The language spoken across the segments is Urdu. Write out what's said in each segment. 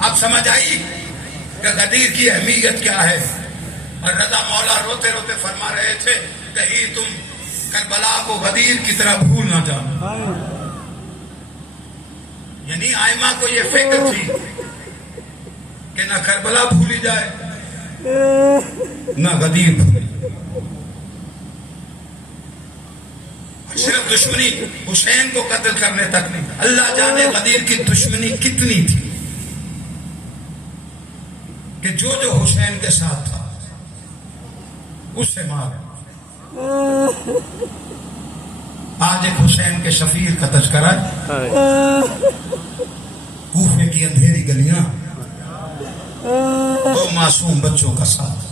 اب سمجھ آئی کہ غدیر کی اہمیت کیا ہے. اور رضا مولا روتے روتے فرما رہے تھے کہیں تم کربلا کو غدیر کی طرح بھول نہ جاؤ. یعنی آئمہ کو یہ فکر تھی کہ نہ کربلا بھولی جائے نہ غدیر بھولی. صرف دشمنی حسین کو قتل کرنے تک نہیں, اللہ جانے غدیر کی دشمنی کتنی تھی کہ جو حسین کے ساتھ تھا اس سے مار. آج ایک حسین کے شفیع کا تذکرہ کوفے کی اندھیری گلیاں, دو معصوم بچوں کا ساتھ,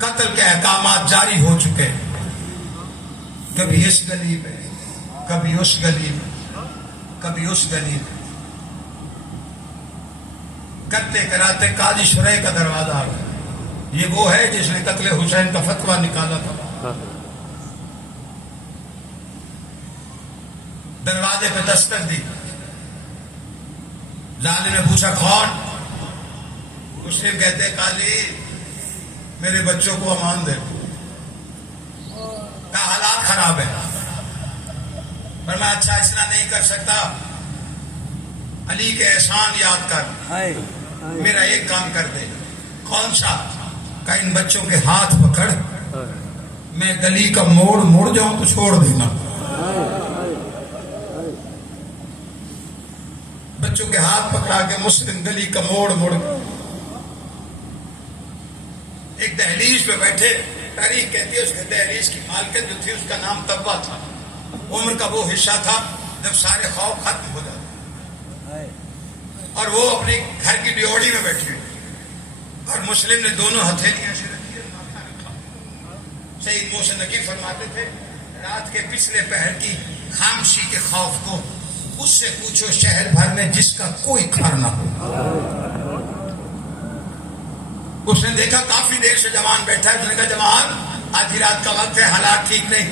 قتل کے احکامات جاری ہو چکے, کبھی اس گلی میں کبھی اس گلی میں کبھی اس گلی میں. کرتے کراتے قاضی شرح کا دروازہ آ گیا. یہ وہ ہے جس نے قتل حسین کا فتویٰ نکالا تھا. دروازے پہ دستک دی. ظالم نے پوچھا کون؟ مسلم کہتے قاضی میرے بچوں کو امان دے, کا حالات خراب ہے. پر میں اچھا اس طرح نہیں کر سکتا, علی کے احسان یاد کر, میرا ایک کام کر دے. کون سا؟ کہ ان بچوں کے ہاتھ پکڑ, میں گلی کا موڑ مڑ جاؤں تو چھوڑ دینا. بچوں کے ہاتھ پکڑا کے مسلم گلی کا موڑ مڑ, ایک دہلیز پہ بیٹھے. تاریخ کہتی ہے اس کے دہلیز کی مالکن جو تھی اس کا نام تبا تھا. عمر کا وہ حصہ تھا جب سارے خوف ختم ہو جاتے, اور وہ اپنی گھر کی ڈیوڑی میں بیٹھے اور مسلم نے دونوں ہتھیلیاں سے رکھی, ماتھا رکھا. سید محسن نقی فرماتے تھے رات کے پچھلے پہر کی خاموشی کے خوف کو اس سے پوچھو شہر بھر میں جس کا کوئی گھر نہ ہو. اس نے دیکھا کافی دیر سے جوان بیٹھا ہے. اس نے کہا جوان آدھی رات کا وقت ہے, حالات ٹھیک نہیں,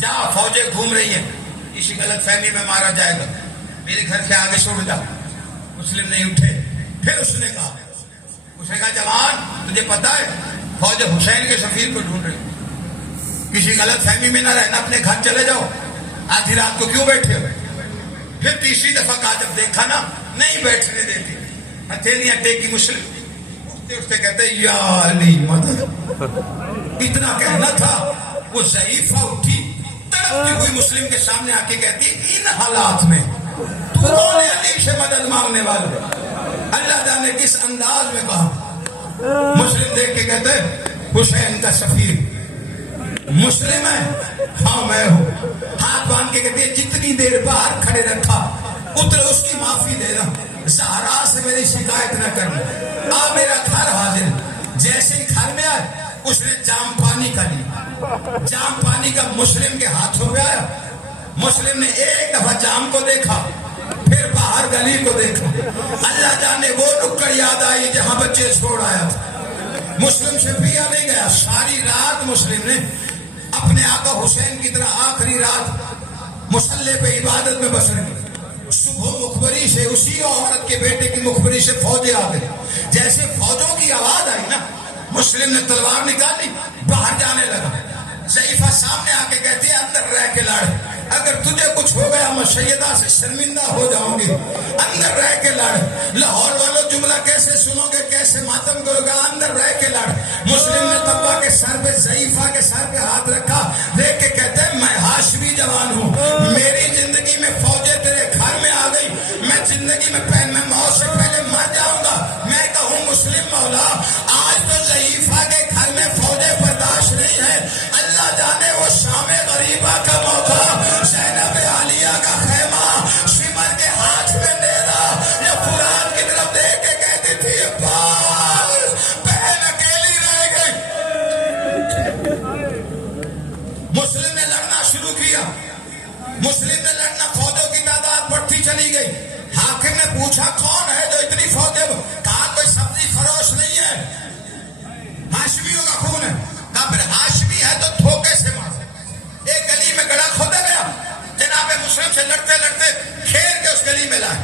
جا فوجیں گھوم رہی ہیں, کسی غلط فہمی میں مارا جائے گا, میرے گھر سے آگے چھوڑ جا. مسلم نہیں اٹھے. پھر اس نے کہا جوان تجھے پتا ہے فوج حسین کے سفیر کو ڈھونڈ رہی, کسی غلط فہمی میں نہ رہنا, اپنے گھر چلے جاؤ, آدھی رات کو کیوں بیٹھے ہو. پھر تیسری دفعہ کہا, جب دیکھا نا نہیں بیٹھنے دیتی, ہتھیلیاں ٹیکی. مسلم اٹھتے کہتے یا علی مدد. اتنا کہنا تھا, وہ ضعیفہ اٹھی تڑپتی ہوئی مسلم کے سامنے آ کے کہتی ان حالات میں تو کون ہے علی سے مدد مانگنے والا؟ اللہ جانے کس انداز میں کہا. مسلم دیکھ کے کہتے حسین کا سفیر مسلم ہے؟ ہاں میں ہوں. ہاتھ باندھ کے کہتے جتنی دیر باہر کھڑے رکھا اتر اس کی معافی دے رہا, زہرا سے میری شکایت نہ کرنا, آ میرا گھر حاضر. جیسے ہی گھر میں آئے اس نے جام پانی کا لیا, جام پانی کا مسلم کے ہاتھوں میں آیا. مسلم نے ایک دفعہ جام کو دیکھا, پھر باہر گلی کو دیکھا. اللہ جانے وہ نکڑ یاد آئی جہاں بچے چھوڑ آیا تھا. مسلم سے پیا نہیں گیا. ساری رات مسلم نے اپنے آقا حسین کی طرح آخری رات مصلے پہ عبادت میں بسر کی. صبح مخبری سے اسی عورت کے بیٹے کی مخبری سے فوجیں آ گئی. جیسے فوجوں کی آواز آئی نا, مسلم نے تلوار نکالی, باہر جانے لگا. ضعیفہ سامنے آ کے کہتی ہے اندر رہ کے لڑ, اگر تجھے کچھ ہو گیا میں سیدہ سے شرمندہ ہو جاؤں گی, اندر رہ کے لڑ. لاہور والوں جملہ کیسے سنو گے, کیسے ماتم کرو گے, اندر رہ کے لڑ. مسلم نے تبا کے سر پہ, ضعیفہ کے سر پہ ہاتھ رکھا, دیکھ کے کہتے ہیں میں ہاشمی جوان ہوں, میری زندگی میں فوجیں تیرے گھر میں آ گئی, میں زندگی میں موت سے پہلے مر جاؤں گا. میں کہوں مسلم مولا آج تو ضعیفہ کے گھر میں فوجیں برداشت نہیں ہے. اللہ جانے وہ شام غریبہ کا موقع, زینب عالیہ کا خیمہ, سمر کے ہاتھ میں ڈیرا, یا قرآن کی طرف دیکھ کے کہتی تھی بس بہن اکیلی رہ گئی. مسلم نے لڑنا شروع کیا, مسلم نے لڑنا, فوجوں کی تعداد بڑھتی چلی گئی. حاکم نے پوچھا کون ہے جو اتنی فوجیں, کہا کوئی سبزی فروش نہیں ہے, ہاشمیوں کا خون ہے. کہا پھر ہاشمی ہے تو دھوکے سے مار. ایک گلی میں گڑھا کھودا گیا, جناب مسلم سے لڑتے لڑتے کھیر کے اس گلی میں لائے،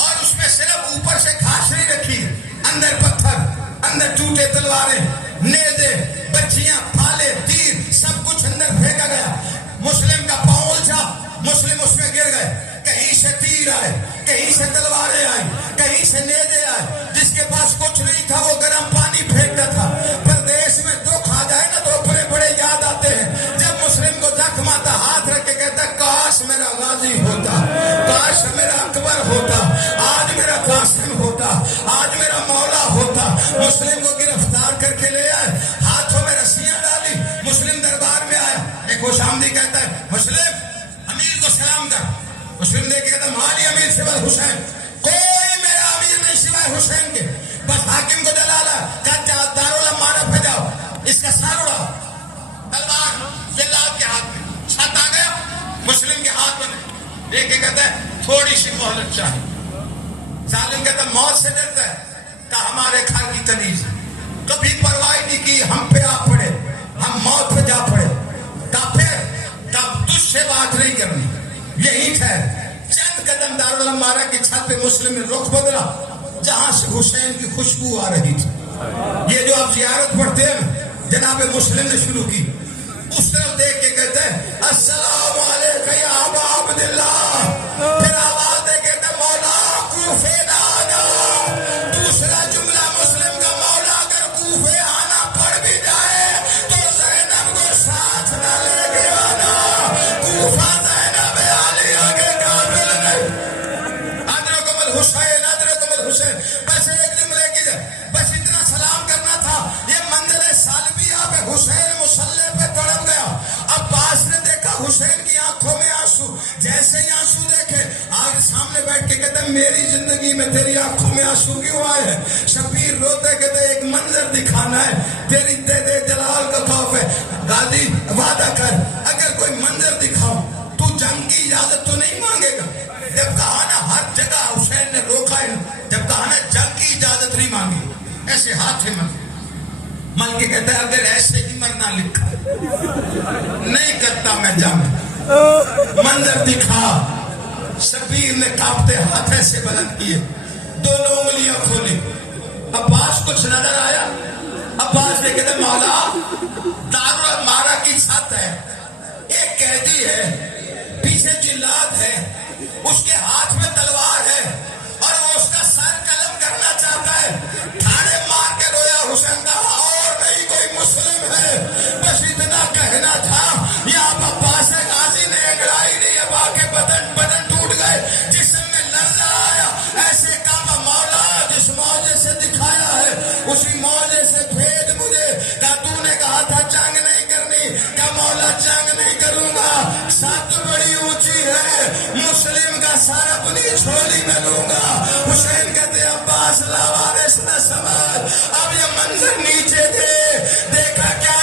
اور اس میں صرف اوپر سے گھاس نہیں رکھی، اندر پتھر، اندر ٹوٹے تلواریں، نیزے، بچیاں، پھالے، تیر، سب کچھ اندر پھینکا گیا۔ مسلم کا پاؤں الجھا، مسلم اس میں گر گئے۔ کہیں سے تیر آئے، کہیں سے تلواریں آئی، کہیں سے نیزے آئے۔ جس کے پاس کچھ نہیں تھا وہ گرم پانی پھینکتا تھا۔ پردیش میں دکھ آ جائے نا تو بڑے بڑے یاد آتے ہیں۔ جب مسلم کو زخم آتا ہاتھ رکھ کے کہتا کاش میرا غازی ہوتا، کاش میرا اکبر ہوتا، آج میرا قاسم ہوتا، آج میرا مولا ہوتا۔ مسلم کو گرفتار کر کے لے آئے، ہاتھوں میں رسیاں ڈالی، مسلم دربار میں آیا۔ ایک خوش آمدی کہتا ہے مسلم امیر کو سلام کر۔ مسلم دیکھ کے کہتا مالی امیر سوائے حسین، کوئی میرا امیر نہیں سوائے حسین کے۔ بس حاکم کو جلالا، کہا دارالعمارہ پہ جاؤ، اس کا سر اڑاؤ۔ تلوار جلاد کے ہاتھ میں، چھت آ گیا مسلم کے ہاتھ میں، دیکھ کے کہتا ہے تھوڑی سی مہلت چاہیے۔ ظالم کہتا موت سے ڈرتا ہے، کہا ہمارے گھر کی تمیز، کبھی پرواہ نہیں کی، ہم پہ آ پڑے، ہم موت پہ جا پڑے۔ کہا پھر کہا تجھ سے بات نہیں کرنی، یہی ٹھہر۔ چند قدم دارالعمارہ کی چھت پہ مسلم نے رخ بدلا، جہاں سے حسین کی خوشبو آ رہی تھی۔ یہ جو آپ زیارت پڑھتے ہیں جناب مسلم نے شروع کی، اس طرف دیکھ کے کہتے ہیں السلام علیکم یا ابا عبداللہ۔ پھر آواز دے کہتے ہیں مولا کوفے نہ آنا۔ دوسرا جملہ مسلم کا مولا اگر کوفے آنا پڑ بھی جائے تو زینب کو ساتھ نہ لے کے آنا، کوفہ زینب علی آگے قابل نہیں۔ ادرکم الحسین، ادرکم الحسین، بس ایک جملے کی بس اتنا سلام کرنا تھا۔ یہ منزل سالبیہ پہ حسین مسلح پہ تڑپ گیا۔ عباس نے دیکھا حسین کی آنکھوں میں آنسو، جیسے ہی آنسو دیکھے آگے سامنے بیٹھ کے کہتے میری زندگی میں تیری آنکھوں میں آنسو کیوں آئے ہیں؟ شبیر روتے کہتے ایک منظر دکھانا ہے، تیری دے جلال کا خوف ہے۔ غازی وعدہ کر اگر کوئی منظر دکھاؤں تو جنگ کی اجازت تو نہیں مانگے گا؟ جب کہا نا ہر جگہ حسین نے روکا ہے، جب کہا نا جنگ کی اجازت نہیں مانگی، ایسے ہاتھ ہے مل کے کہتا ہے اگر ایسے ہی مرنا لکھا نہیں کرتا میں جنگ، منظر دکھا۔ شبیر نے کانپتے ہاتھ ایسے بلند کیے، دونوں انگلیاں کھولی۔ عباس کچھ نظر آیا؟ عباس نے کہتے مولا دارالعمارہ کی چھت ہے، ایک قیدی ہے، پیچھے جلاد ہے، اس کے ہاتھ میں تلوار ہے اور وہ اس کا سر قلم کرنا چاہتا ہے۔ کھاڑے مار کے رویا حسین کا اور نہیں کوئی مسلم ہے، بس اتنا کہنا تھا۔ یا عباس غازی نے انگڑائی نہیں، ابا کے بدن ٹوٹ گئے، جسم میں لرزہ آیا، ایسے کہا مولا جس موجے سے دکھایا ہے اسی موجے سے بھیج مجھے۔ کہا تو نے کہا تھا جنگ نہیں کرنی، کہا مولا جنگ نہیں کروں گا، ساتھ بڑی اونچی ہے، مسلم کا سر اپنی جھولی میں لوں گا۔ حسین کہتے عباس لاوارث نہ سنبھال، اب یہ منظر نیچے دے، دیکھا کیا